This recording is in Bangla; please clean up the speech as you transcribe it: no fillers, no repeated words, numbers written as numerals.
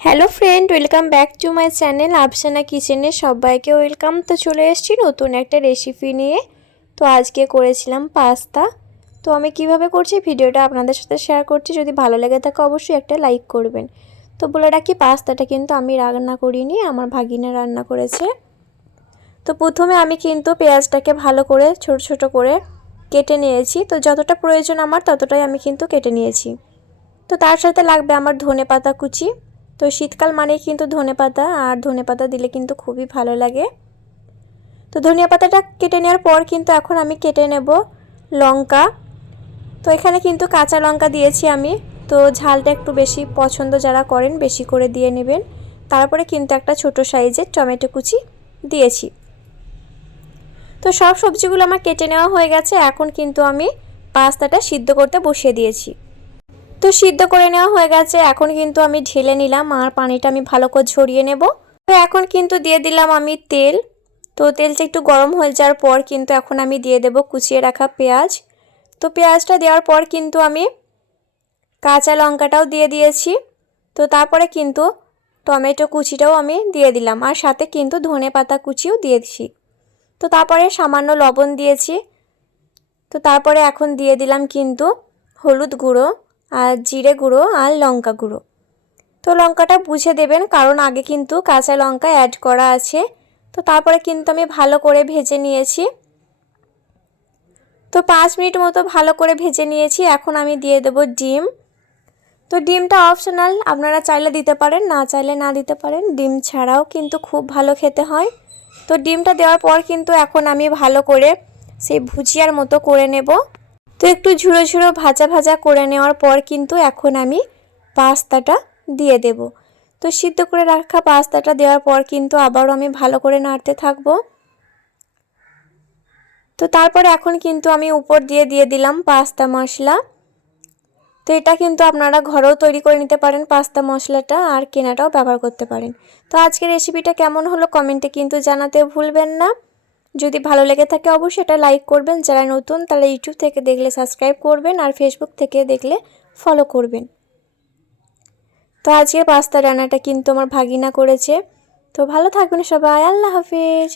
Hello friend, welcome back to my channel Afsana কিচেনে সবাইকে ওয়েলকাম। তো চলে এসেছি নতুন একটা রেসিপি নিয়ে। তো আজকে করেছিলাম পাস্তা। তো আমি কিভাবে করছি ভিডিওটা আপনাদের সাথে শেয়ার করছি। যদি ভালো লেগে থাকে অবশ্যই একটা লাইক করবেন। তো বলে রাখি, পাস্তাটা কিন্তু আমি রান্না করিনি, আমার ভাগিনা রান্না করেছে। তো প্রথমে আমি কিন্তু পেঁয়াজটাকে ভালো করে ছোট ছোট করে কেটে নিয়েছি। তো যতটা প্রয়োজন আমার ততটাই আমি কিন্তু কেটে নিয়েছি। তো তার সাথে লাগবে আমার ধনেপাতা কুচি। তো শীতকাল মানেই কিন্তু ধনেপাতা, আর ধনেপাতা দিলে কিন্তু খুবই ভালো লাগে। তো ধনিয়া পাতাটা কেটে নেওয়ার পর কিন্তু এখন আমি কেটে নেব লঙ্কা। তো এখানে কিন্তু কাঁচা লঙ্কা দিয়েছি আমি। তো ঝালটা একটু বেশি পছন্দ যারা করেন বেশি করে দিয়ে নেবেন। তারপরে কিন্তু একটা ছোট সাইজের টমেটো কুচি দিয়েছি। তো সব সবজিগুলো আমার কেটে নেওয়া হয়ে গেছে। এখন কিন্তু আমি পাস্তাটা সিদ্ধ করতে বসিয়ে দিয়েছি। তো সিদ্ধ করে নেওয়া হয়ে গেছে। এখন কিন্তু আমি ঢেলে নিলাম আর পানিটা আমি ভালো করে ঝরিয়ে নেব। তো এখন কিন্তু দিয়ে দিলাম আমি তেল। তো তেলটা একটু গরম হয়ে যাওয়ার পর কিন্তু এখন আমি দিয়ে দেব কুচিয়ে রাখা পেঁয়াজ। তো পেঁয়াজটা দেওয়ার পর কিন্তু আমি কাঁচা লঙ্কাটাও দিয়ে দিয়েছি। তো তারপরে কিন্তু টমেটো কুচিটাও আমি দিয়ে দিলাম, আর সাথে কিন্তু ধনেপাতা কুচিও দিয়েছি। তো তারপরে সামান্য লবণ দিয়েছি। তো তারপরে এখন দিয়ে দিলাম কিন্তু হলুদ গুঁড়ো আর জিরে গুঁড়ো আর লঙ্কা গুঁড়ো। তো লঙ্কাটা বুঝে দেবেন, কারণ আগে কিন্তু কাঁচা লঙ্কা অ্যাড করা আছে। তো তারপরে কিন্তু আমি ভালো করে ভেজে নিয়েছি। তো 5 মিনিট মতো ভালো করে ভেজে নিয়েছি। এখন আমি দিয়ে দেব ডিম। তো ডিমটা অপশনাল, আপনারা চাইলে দিতে পারেন, না চাইলে না দিতে পারেন। ডিম ছাড়াও কিন্তু খুব ভালো খেতে হয়। তো ডিমটা দেওয়ার পর কিন্তু এখন আমি ভালো করে সেই ভুজিয়ার মতো করে নেব। তো একটু ঝুড়ো ঝুড়ো ভাজা ভাজা করে নেওয়ার পর কিন্তু এখন আমি পাস্তাটা দিয়ে দেব। তো সিদ্ধ করে রাখা পাস্তাটা দেওয়ার পর কিন্তু আবারও আমি ভালো করে নাড়তে থাকবো। তো তারপরে এখন কিন্তু আমি উপর দিয়ে দিলাম পাস্তা মশলা। তো এটা কিন্তু আপনারা ঘরেও তৈরি করে নিতে পারেন পাস্তা মশলাটা, আর কেনাটাও ব্যবহার করতে পারেন। তো আজকের রেসিপিটা কেমন হলো কমেন্টে কিন্তু জানাতে ভুলবেন না। যদি ভালো লেগে থাকে অবশ্যই এটা লাইক করবেন। যারা নতুন তারা ইউটিউব থেকে দেখলে সাবস্ক্রাইব করবেন, আর ফেসবুক থেকে দেখলে ফলো করবেন। তো আজকের পাস্তা রান্নাটা কিন্তু আমার ভাগিনা করেছে। তো ভালো থাকবেন সবাই, আল্লাহ হাফেজ।